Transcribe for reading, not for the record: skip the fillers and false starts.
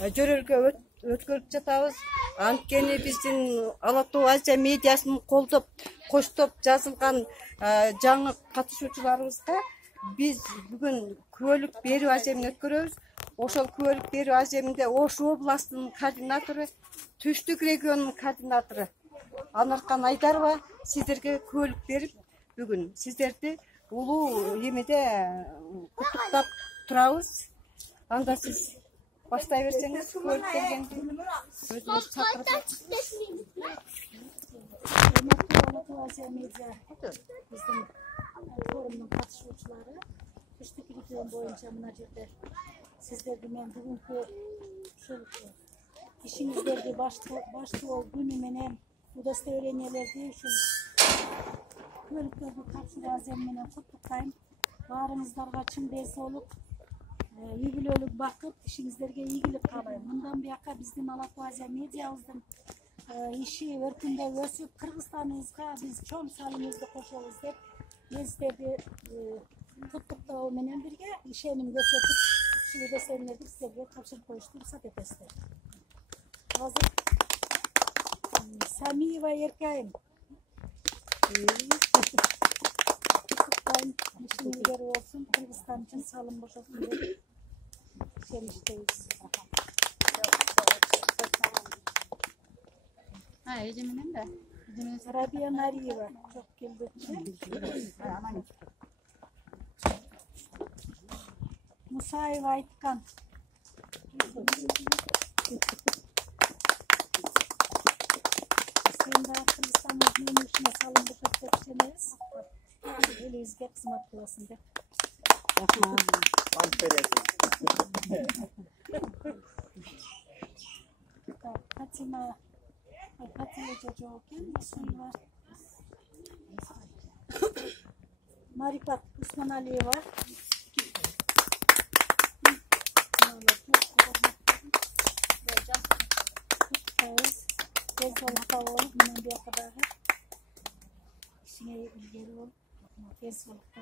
жөрөлгө өткөрүп жатабыз. Анткени биздин Ала Тоо Азия медиасын колдоп, коштоп жазылган жаңы катышуучуларыбызга биз бүгүн күбөлүк берүү аземин өткөрөбүз. Ошол күбөлүк берүү аземинде Ош областынын координатору, Түштүк регионунун координатору Анаркан Айдарова сиздерге күбөлүк берип, бүгүн сиздерди улуу эмеде куттуктап турабыз. Анда сиз баштай берсеңиз, күбөлүк бергенди өзүңүз чакырып. Ала Тоо Азия медиа биздин форумдун катышуучулары Түштүк регион боюнча мына жерде сиздерди мен бүгүнкү ушул ишиңиздерди баштоо күнү менен удостоверениялерди ушул күбөлүктөрдү тапшыруу азем менен куттуктайм. Баарыңыздарга чын деңсоолук, ийгилүүлүк, бакыт, ишиңиздерге ийгилик каалайм. Мындан бияка биздин Ала Тоо Азия медиабыздын иши өркүндөп өсүп, Кыргызстаныбызга биз чоң салымыбызды кошобуз деп мен сиздерди куттуктоо менен бирге ишеним көрсөтүп, ушул удостоверениялерди сиздерге тапшырып коюшту уруксат этесиздер. Азыр Самиева Эркайым. Куттуктайм, ишиңиздер болсун, Кыргызстан үчүн салым кошосун деп ишеништейбиз. Эже менен да. Рабия Нариева çok келбепчи. Мусаева Айткан. Sen de Kırgızistan'ın yönetişine salın bu kapatacağınız. Elizge kısmet kılasın de. Fatima Çocukken bir şey var. Marifat Osman Aliye var. Tez olup bundan bir kadar işine ilgili ol. Tez olup